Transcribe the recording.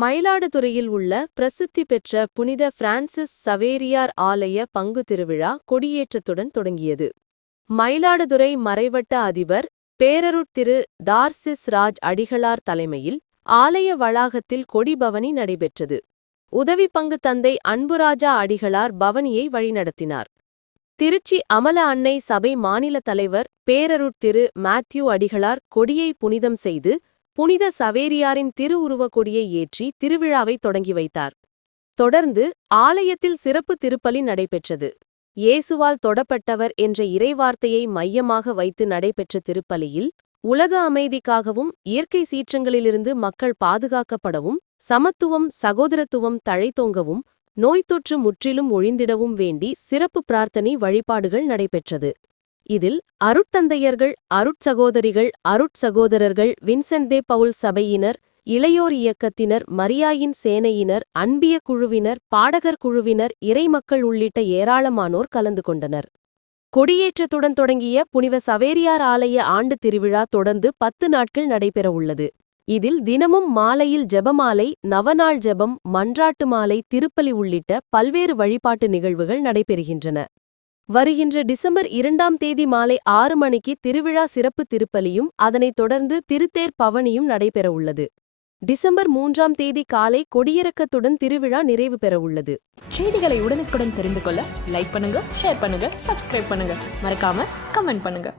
மயிலாடுதுறையில் உள்ள பிரசித்தி பெற்ற புனித பிரான்சிஸ் சவேரியார் ஆலய பங்கு திருவிழா கொடியேற்றத்துடன் தொடங்கியது. மயிலாடுதுறை மறைவட்ட அதிபர் பேரருட்திரு தார்சிஸ் ராஜ் அடிகளார் தலைமையில் ஆலய வளாகத்தில் கொடி பவனி நடைபெற்றது. உதவி பங்கு தந்தை அன்புராஜா அடிகளார் பவனியை வழிநடத்தினார். திருச்சி அமல அன்னை சபை மாநில தலைவர் பேரருட்திரு மேத்யூ அடிகளார் கொடியை புனிதம் செய்து புனித சவேரியாரின் திருவுருவக் கொடியை ஏற்றி திருவிழாவை தொடங்கி வைத்தார். தொடர்ந்து ஆலயத்தில் சிறப்பு திருப்பலி நடைபெற்றது. இயேசுவால் தொடப்பட்டவர் என்ற இறைவார்த்தையை மையமாக வைத்து நடைபெற்ற திருப்பலியில் உலக அமைதிக்காகவும் இயற்கை சீற்றங்களிலிருந்து மக்கள் பாதுகாக்கப்படவும் சமத்துவம் சகோதரத்துவம் தழைத்தோங்கவும் நோய்த்தொற்று முற்றிலும் ஒழிந்திடவும் வேண்டி சிறப்பு பிரார்த்தனை வழிபாடுகள் நடைபெற்றது. இதில் அருட்தந்தையர்கள் அருட்சகோதரிகள் அருட்சகோதரர்கள் வின்சென்ட் தே பவுல் சபையினர் இளையோர் இயக்கத்தினர் மரியாயின் சேனையினர் அன்பிய குழுவினர் பாடகர் குழுவினர் இறைமக்கள் உள்ளிட்ட ஏராளமானோர் கலந்து கொண்டனர். கொடியேற்றத்துடன் தொடங்கிய புனித சவேரியார் ஆலய ஆண்டு திருவிழா தொடர்ந்து பத்து நாட்கள் நடைபெறவுள்ளது இதில் தினமும் மாலையில் ஜெபமாலை நவநாள் ஜெபம் மன்றாட்டு மாலை திருப்பலி உள்ளிட்ட பல்வேறு வழிபாட்டு நிகழ்வுகள் நடைபெறுகின்றன. வருகின்ற டிசம்பர் இரண்டாம் தேதி மாலை ஆறு மணிக்கு திருவிழா சிறப்பு திருப்பலியும் அதனைத் தொடர்ந்து திருத்தேர் பவனியும் நடைபெறவுள்ளது டிசம்பர் மூன்றாம் தேதி காலை கொடியிறக்கத்துடன் திருவிழா நிறைவு பெறவுள்ளது செய்திகளை உடனுக்குடன் தெரிந்து கொள்ள லைக் பண்ணுங்க ஷேர் பண்ணுங்க சப்ஸ்கிரைப் பண்ணுங்க. மறக்காம கமெண்ட் பண்ணுங்க.